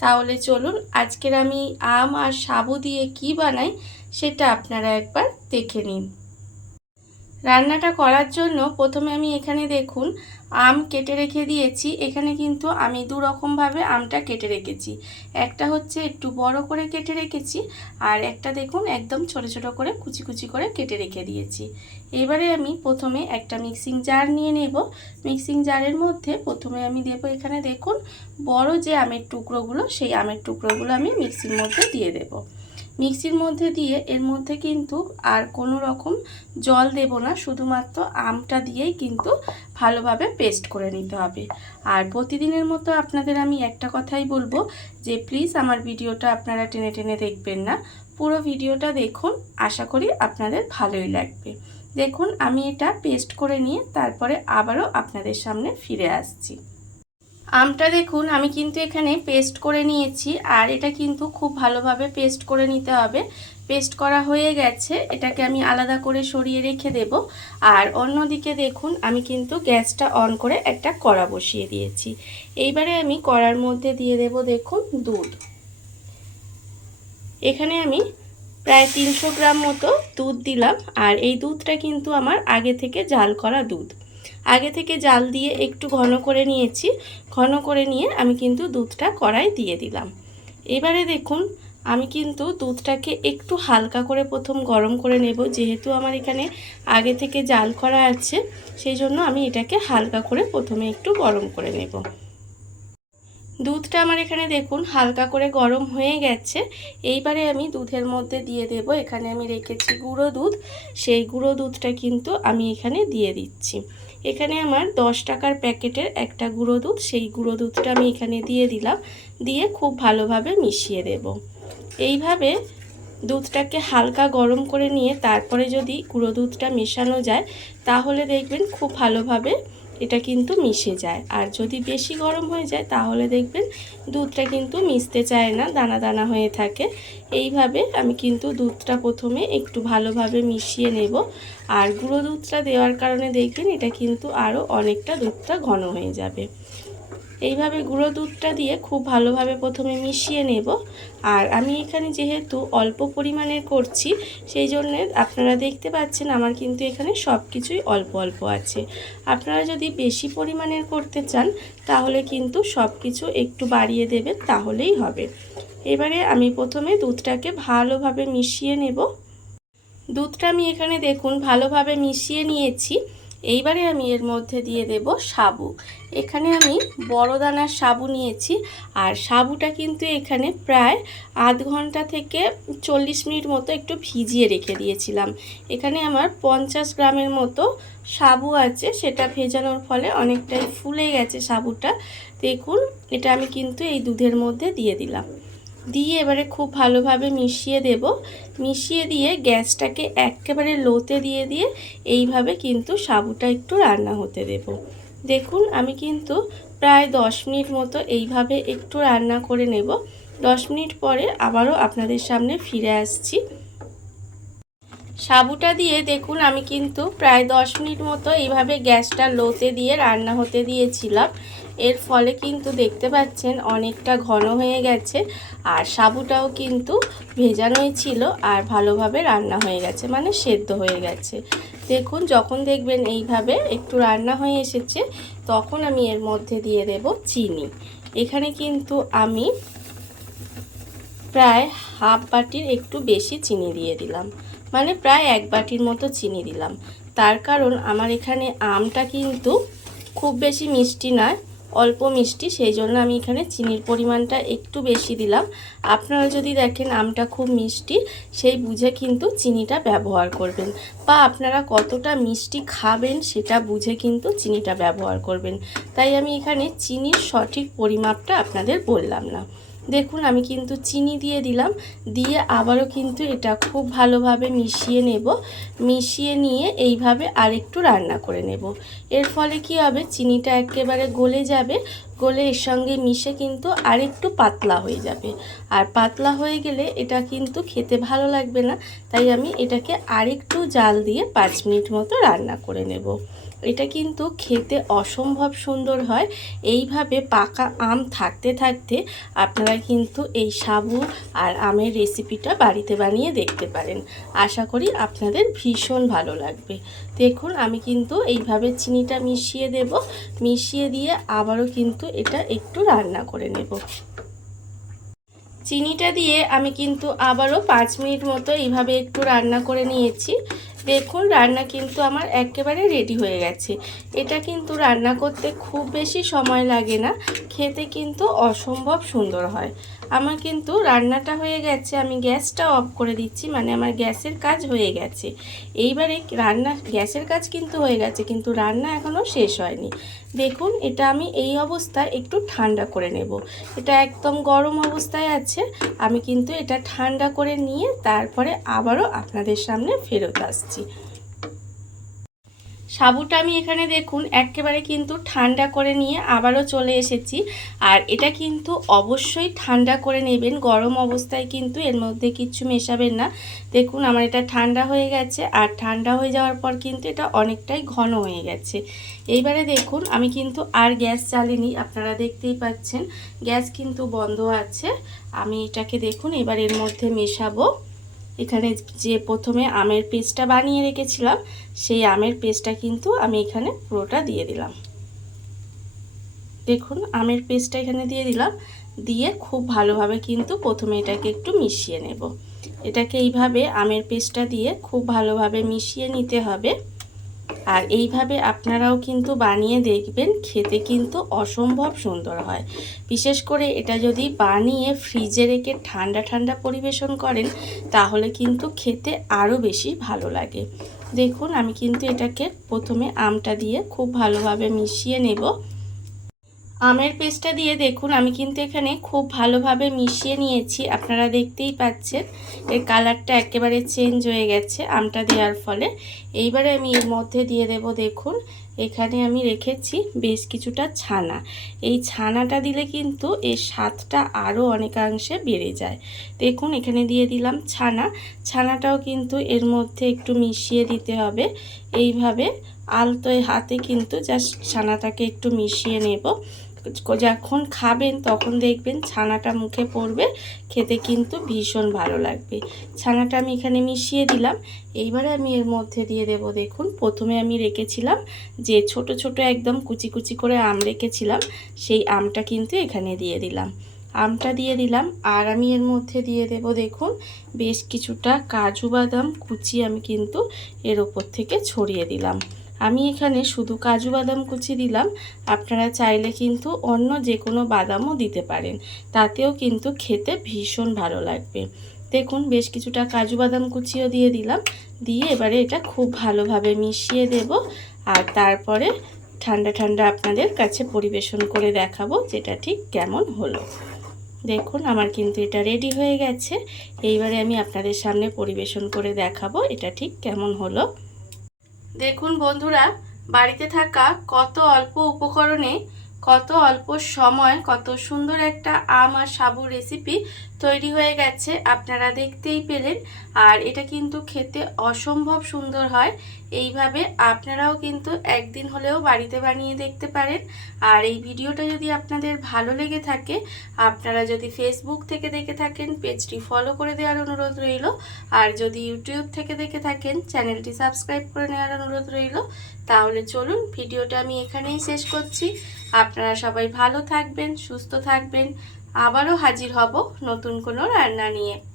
তাহলে চলুন আজকের আমি আম আর সাবু দিয়ে কি বানাই সেটা আপনারা একবার দেখে নিন। রান্নাটা করার জন্য প্রথমে আমি এখানে দেখুন, আম কেটে রেখে দিয়েছি। এখানে কিন্তু আমি দু রকমভাবে আমটা কেটে রেখেছি। একটা হচ্ছে একটু বড় করে কেটে রেখেছি আর একটা দেখুন একদম ছোট ছোট করে কুচি কুচি করে কেটে রেখে দিয়েছি। এবারে আমি প্রথমে একটা মিক্সিং জার নিয়ে নেব। মিক্সিং জারের মধ্যে প্রথমে আমি দেব এখানে দেখুন, বড় যে আমের টুকরোগুলো, সেই আমের টুকরোগুলো আমি মিক্সির মধ্যে দিয়ে দেবো। মিক্সির মধ্যে দিয়ে এর মধ্যে কিন্তু আর কোনো রকম জল দেব না, শুধুমাত্র আমটা দিয়েই কিন্তু ভালোভাবে পেস্ট করে নিতে হবে। আর প্রতিদিনের মতো আপনাদের আমি একটা কথাই বলব যে, প্লিজ আমার ভিডিওটা আপনারা টেনে টেনে দেখবেন না। পুরো ভিডিওটা দেখুন, আশা করি আপনাদের ভালোই লাগবে। দেখুন, আমি এটা পেস্ট করে নিয়ে তারপরে আবারও আপনাদের সামনে ফিরে আসছি। আমটা দেখুন, আমি কিন্তু এখানে পেস্ট করে নিয়েছি আর এটা কিন্তু খুব ভালোভাবে পেস্ট করে নিতে হবে। পেস্ট করা হয়ে গেছে, এটাকে আমি আলাদা করে সরিয়ে রেখে দেব। আর অন্যদিকে দেখুন, আমি কিন্তু গ্যাসটা অন করে একটা কড়া বসিয়ে দিয়েছি। এইবারে আমি কড়ার মধ্যে দিয়ে দেব দেখুন দুধ। এখানে আমি প্রায় তিনশো গ্রাম মতো দুধ দিলাম, আর এই দুধটা কিন্তু আমার আগে থেকে জাল করা দুধ। আগে থেকে জাল দিয়ে একটু ঘন করে নিয়েছি। ঘন করে নিয়ে আমি কিন্তু দুধটা কড়াই দিয়ে দিলাম। এবারে দেখুন, আমি কিন্তু দুধটাকে একটু হালকা করে প্রথম গরম করে নেব। যেহেতু আমার এখানে আগে থেকে জাল করা আছে, সেই জন্য আমি এটাকে হালকা করে প্রথমে একটু গরম করে নেব। দুধটা আমার এখানে দেখুন হালকা করে গরম হয়ে গেছে। এইবারে আমি দুধের মধ্যে দিয়ে দেব। এখানে আমি রেখেছি গুঁড়ো দুধ। সেই গুঁড়ো দুধটা কিন্তু আমি এখানে দিয়ে দিচ্ছি। এখানে আমার দশ টাকার প্যাকেটের একটা গুঁড়ো দুধ। সেই গুঁড়ো দুধটা আমি এখানে দিয়ে দিলাম। দিয়ে খুব ভালোভাবে মিশিয়ে দেব। এইভাবে দুধটাকে হালকা গরম করে নিয়ে তারপরে যদি গুঁড়ো দুধটা মেশানো যায়, তাহলে দেখবেন খুব ভালোভাবে এটা কিন্তু মিশে যায়। আর যদি বেশি গরম হয়ে যায়, তাহলে দেখবেন দুধটা কিন্তু মিশতে চায় না, দানা দানা হয়ে থাকে। এইভাবে আমি কিন্তু দুধটা প্রথমে একটু ভালোভাবে মিশিয়ে নেব। আর গুঁড়ো দুধটা দেওয়ার কারণে দেখবেন এটা কিন্তু আরও অনেকটা দুধটা ঘন হয়ে যাবে। এইভাবে গুঁড়ো দুধটা দিয়ে খুব ভালোভাবে প্রথমে মিশিয়ে নেব। আর আমি এখানে যেহেতু অল্প পরিমাণে করছি, সেই জন্য আপনারা দেখতে পাচ্ছেন আমার কিন্তু এখানে সব কিছুই অল্প অল্প আছে। আপনারা যদি বেশি পরিমাণের করতে চান, তাহলে কিন্তু সব কিছু একটু বাড়িয়ে দেবেন, তাহলেই হবে। এবারে আমি প্রথমে দুধটাকে ভালোভাবে মিশিয়ে নেব। দুধটা আমি এখানে দেখুন, ভালোভাবে মিশিয়ে নিয়েছি। এইবারে আমি এর মধ্যে দিয়ে দেব সাবু। এখানে আমি বড় দানার সাবু নিয়েছি আর সাবুটা কিন্তু এখানে প্রায় আধ ঘণ্টা থেকে চল্লিশ মিনিট মতো একটু ভিজিয়ে রেখে দিয়েছিলাম। এখানে আমার পঞ্চাশ গ্রামের মতো সাবু আছে, সেটা ভেজানোর ফলে অনেকটাই ফুলে গেছে সাবুটা। দেখুন, এটা আমি কিন্তু এই দুধের মধ্যে দিয়ে দিলাম। দিয়ে এবারে খুব ভালোভাবে মিশিয়ে দেব। মিশিয়ে দিয়ে গ্যাসটাকে একেবারে লোতে দিয়ে দিয়ে এইভাবে কিন্তু সাবুটা একটু রান্না হতে দেব। দেখুন, আমি কিন্তু প্রায় দশ মিনিট মতো এইভাবে একটু রান্না করে নেব। দশ মিনিট পরে আবারও আপনাদের সামনে ফিরে আসছি। সাবুটা দিয়ে দেখুন, আমি কিন্তু প্রায় দশ মিনিট মতো এইভাবে গ্যাসটা লোতে দিয়ে রান্না হতে দিয়েছিলাম। এর ফলে কিন্তু দেখতে পাচ্ছেন অনেকটা ঘন হয়ে গেছে আর সাবুটাও কিন্তু ভেজানোই ছিল আর ভালোভাবে রান্না হয়ে গেছে মানে সেদ্ধ হয়ে গেছে। দেখুন, যখন দেখবেন এইভাবে একটু রান্না হয়ে এসেছে, তখন আমি এর মধ্যে দিয়ে দেব চিনি। এখানে কিন্তু আমি প্রায় হাফ বাটির একটু বেশি চিনি দিয়ে দিলাম। মানে প্রায় এক বাটির মতো চিনি দিলাম। তার কারণ আমার এখানে আমটা কিন্তু খুব বেশি মিষ্টি নয়, অল্প মিষ্টি সেই জন্য আমি এখানে চিনির পরিমাণটা একটু বেশি দিলাম। আপনারা যদি দেখেন আমটা খুব মিষ্টি, সেই বুঝে কিন্তু চিনিটা ব্যবহার করবেন বা আপনারা কতটা মিষ্টি খাবেন সেটা বুঝে কিন্তু চিনিটা ব্যবহার করবেন। তাই আমি এখানে চিনির সঠিক পরিমাপটা আপনাদের বললাম না। দেখুন, আমি কিন্তু চিনি দিয়ে দিলাম। দিয়ে আবারও কিন্তু এটা খুব ভালোভাবে মিশিয়ে নেব। মিশিয়ে নিয়ে এইভাবে আরেকটু রান্না করে নেব। এর ফলে কি হবে? চিনিটা একেবারে গলে যাবে। গলে এর সঙ্গে মিশে কিন্তু আরেকটু পাতলা হয়ে যাবে। আর পাতলা হয়ে গেলে এটা কিন্তু খেতে ভালো লাগবে না, তাই আমি এটাকে আরেকটু জাল দিয়ে পাঁচ মিনিট মতো রান্না করে নেব। এটা কিন্তু খেতে অসম্ভব সুন্দর হয়। এইভাবে পাকা আম থাকতে থাকতে আপনারা কিন্তু এই সাবু আর আমের রেসিপিটা বাড়িতে বানিয়ে দেখতে পারেন। আশা করি আপনাদের ভীষণ ভালো লাগবে। দেখুন, আমি কিন্তু এইভাবে চিনিটা মিশিয়ে দেব। মিশিয়ে দিয়ে আবারও কিন্তু এটা একটু রান্না করে নেব। চিনিটা দিয়ে আমি কিন্তু আবারও পাঁচ মিনিট মতো এইভাবে একটু রান্না করে নিয়েছি। দেখুন, রান্না কিন্তু আমার একেবারে রেডি হয়ে গেছে। এটা কিন্তু রান্না করতে খুব বেশি সময় লাগে না, খেতে কিন্তু অসম্ভব সুন্দর হয়। আমার কিন্তু রান্নাটা হয়ে গেছে, আমি গ্যাসটা অফ করে দিচ্ছি মানে আমার গ্যাসের কাজ হয়ে গেছে। এইবারে রান্না, গ্যাসের কাজ কিন্তু হয়ে গেছে, কিন্তু রান্না এখনও শেষ হয়নি। দেখুন, এটা আমি এই অবস্থায় একটু ঠান্ডা করে নেব। এটা একদম গরম অবস্থায় আছে, আমি কিন্তু এটা ঠান্ডা করে নিয়ে তারপরে আবারও আপনাদের সামনে ফেরত আসছি। সাবুটা আমি এখানে দেখুন, একেবারে কিন্তু ঠান্ডা করে নিয়ে আবারও চলে এসেছি। আর এটা কিন্তু অবশ্যই ঠান্ডা করে নেবেন, গরম অবস্থায় কিন্তু এর মধ্যে কিচ্ছু মেশাবেন না। দেখুন, আমার এটা ঠান্ডা হয়ে গেছে, আর ঠান্ডা হয়ে যাওয়ার পর কিন্তু এটা অনেকটাই ঘন হয়ে গেছে। এইবারে দেখুন, আমি কিন্তু আর গ্যাস চালিনি আপনারা দেখতেই পাচ্ছেন। গ্যাস কিন্তু বন্ধ আছে, আমি এটাকে দেখুন, এবার এর মধ্যে মেশাবো। এখানে যে প্রথমে আমের পেস্টটা বানিয়ে রেখেছিলাম, সেই আমের পেস্টটা কিন্তু আমি এখানে পুরোটা দিয়ে দিলাম। দেখুন, আমের পেস্টটা এখানে দিয়ে দিলাম। দিয়ে খুব ভালোভাবে কিন্তু প্রথমে এটাকে একটু মিশিয়ে নেব। এটাকে এইভাবে আমের পেস্টটা দিয়ে খুব ভালোভাবে মিশিয়ে নিতে হবে। আর এইভাবে আপনারাও কিন্তু বানিয়ে দেখবেন, খেতে কিন্তু অসম্ভব সুন্দর হয়। বিশেষ করে এটা যদি বানিয়ে ফ্রিজে রেখে ঠান্ডা ঠান্ডা পরিবেশন করেন, তাহলে কিন্তু খেতে আরও বেশি ভালো লাগে। দেখুন, আমি কিন্তু এটাকে প্রথমে আমটা দিয়ে খুব ভালোভাবে মিশিয়ে নেব। আমের পেস্টটা দিয়ে দেখুন, আমি কিন্তু এখানে খুব ভালোভাবে মিশিয়ে নিয়েছি। আপনারা দেখতেই পাচ্ছেন, এর কালারটা একেবারে চেঞ্জ হয়ে গেছে আমটা দেওয়ার ফলে। এইবারে আমি এর মধ্যে দিয়ে দেব, দেখুন, এখানে আমি রেখেছি বেশ কিছুটা ছানা। এই ছানাটা দিলে কিন্তু এর স্বাদটা আরও অনেকাংশে বেড়ে যায়। দেখুন, এখানে দিয়ে দিলাম ছানা। ছানাটাও কিন্তু এর মধ্যে একটু মিশিয়ে দিতে হবে। এইভাবে আলতোয় হাতে কিন্তু জাস্ট ছানাটাকে একটু মিশিয়ে নেব। যখন খাবেন তখন দেখবেন ছানাটা মুখে পড়বে, খেতে কিন্তু ভীষণ ভালো লাগবে। ছানাটা আমি এখানে মিশিয়ে দিলাম। এইবারে আমি এর মধ্যে দিয়ে দেব দেখুন। প্রথমে আমি রেখেছিলাম যে ছোট ছোট একদম কুচি কুচি করে আম রেখেছিলাম, সেই আমটা কিন্তু এখানে দিয়ে দিলাম। আমটা দিয়ে দিলাম। আর আমি এর মধ্যে দিয়ে দেব দেখুন, বেশ কিছুটা কাজু বাদাম কুচি আমি কিন্তু এর ওপর থেকে ছড়িয়ে দিলাম। আমি এখানে শুধু কাজু বাদাম কুচি দিলাম। আপনারা চাইলে কিন্তু অন্য যে কোনো বাদামও দিতে পারেন। তাতেও কিন্তু খেতে ভীষণ ভালো লাগবে। দেখুন, বেশ কিছুটা কাজু বাদাম কুচিও দিয়ে দিলাম। দিয়ে এবারে এটা খুব ভালোভাবে মিশিয়ে দেব। আর তারপরে ঠান্ডা ঠান্ডা আপনাদের কাছে পরিবেশন করে দেখাবো যেটা ঠিক কেমন হলো। দেখুন, আমার কিন্তু এটা রেডি হয়ে গেছে। এইবারে আমি আপনাদের সামনে পরিবেশন করে দেখাবো এটা ঠিক কেমন হলো। দেখুন বন্ধুরা, বাড়িতে থাকা কত অল্প উপকরণে, কত অল্প সময়, কত সুন্দর একটা আম আর সাবু রেসিপি তৈরি হয়ে গেছে, আপনারা দেখতেই পেলেন। আর এটা কিন্তু খেতে অসম্ভব সুন্দর হয় এইভাবে আপনারাও কিন্তু একদিন হলেও বাড়িতে বানিয়ে দেখতে পারেন। আর এই ভিডিওটা যদি আপনাদের ভালো লেগে থাকে, আপনারা যদি ফেসবুক থেকে দেখে থাকেন, পেজটি ফলো করে দেওয়ার অনুরোধ রইল। আর যদি ইউটিউব থেকে দেখে থাকেন, চ্যানেলটি সাবস্ক্রাইব করে নেওয়ার অনুরোধ রইল। তাহলে চলুন, ভিডিওটা আমি এখানেই শেষ করছি। আপনারা সবাই ভালো থাকবেন, সুস্থ থাকবেন। আবারও হাজির হব নতুন কোনো রান্না নিয়ে।